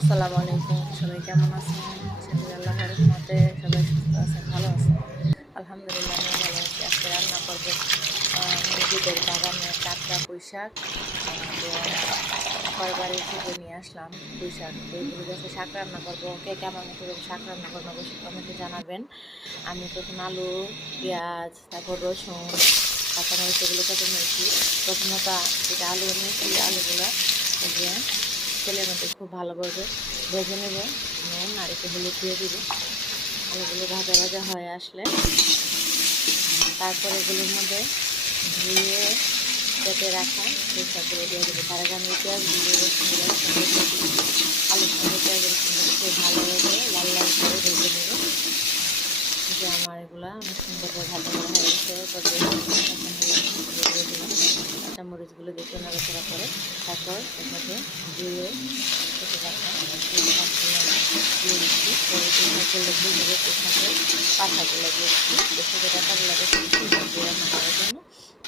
আসসালামু আলাইকুম, সবাই কেমন আছেন? আশা করি আল্লাহর রহমতে সবাই সুস্থ আছেন, ভালো আছেন। আলহামদুলিল্লাহ আমিও ভালো আছি। আজকে রান্না করব নিজেদের বাগানের টাটকা পুঁই শাক। তো খড় বাড়ি থেকে নিয়ে আসলাম পুঁই শাক। তো এগুলো দিয়ে আজকে শাক রান্না করবো। কে কেমন মতো করে শাক রান্না করবো অবশ্যই কমেন্টে জানাবেন। আমি প্রথমে আলু, পেঁয়াজ, তারপর রসুন, কাঁচামরিচ এগুলো কেটে নিয়েছি। প্রথমত যেটা আলু নিয়েছি আলুগুলো এই যে তেলের মধ্যে খুব ভালোভাবে ভেজে নেব। নুন আর একটু হলুদ দিয়ে দিব। আলুগুলো ভাজা ভাজা হয়ে আসলে তারপর এগুলোর মধ্যে ধুয়ে কেটে রাখা সেই সবগুলো দিয়ে দেবো। তার আগে আমি পেঁয়াজগুলো রসুনগুলো একসঙ্গে দিয়ে দিচ্ছি। আলুর সঙ্গে পেঁয়াজ রসুনগুলো খুব ভালোভাবে লাল লাল করে ভেজে নেব। যে আমার এগুলা অনেক সুন্দরভাবে ভাজা করা হয়ে গেছে। কাঁচামরিচগুলো দিয়ে নাড়াচাড়া করে তারপর এর মধ্যে ধুয়ে কেটে রাখা দিয়ে দিচ্ছি। পরে করলে ভুল হবে পেছনে পাতাগুলো দিয়ে দিচ্ছি। বেশি করে ডাটাগুলো দিয়ে রান্না করার জন্য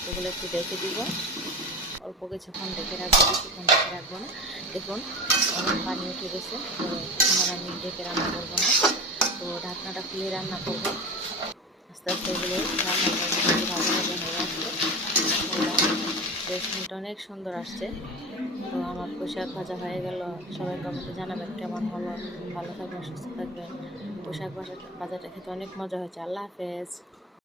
এগুলো একটু রেখে দিব। অল্প কিছুক্ষণ রেখে রাখবো, বেশিক্ষণ রেখে রাখবো না। দেখুন অনেক পানি উঠে গেছে, তো এখন আমি ঢেকে রান্না করবো না। তো ঢাকনাটা খুলে রান্না করবো। আস্তে আস্তে এগুলো রান্না করবো, ভালোভাবে হয়ে আসবে। টেস্টটা অনেক সুন্দর আসছে। তো আমার পোশাক ভাজা হয়ে গেল। সবাই কমেন্টে জানাবেন কেমন হলো। ভালো থাকবেন, সুস্থ থাকবেন। পোশাক ভাজাটা খেতে অনেক মজা হয়েছে। আল্লাহ হাফেজ।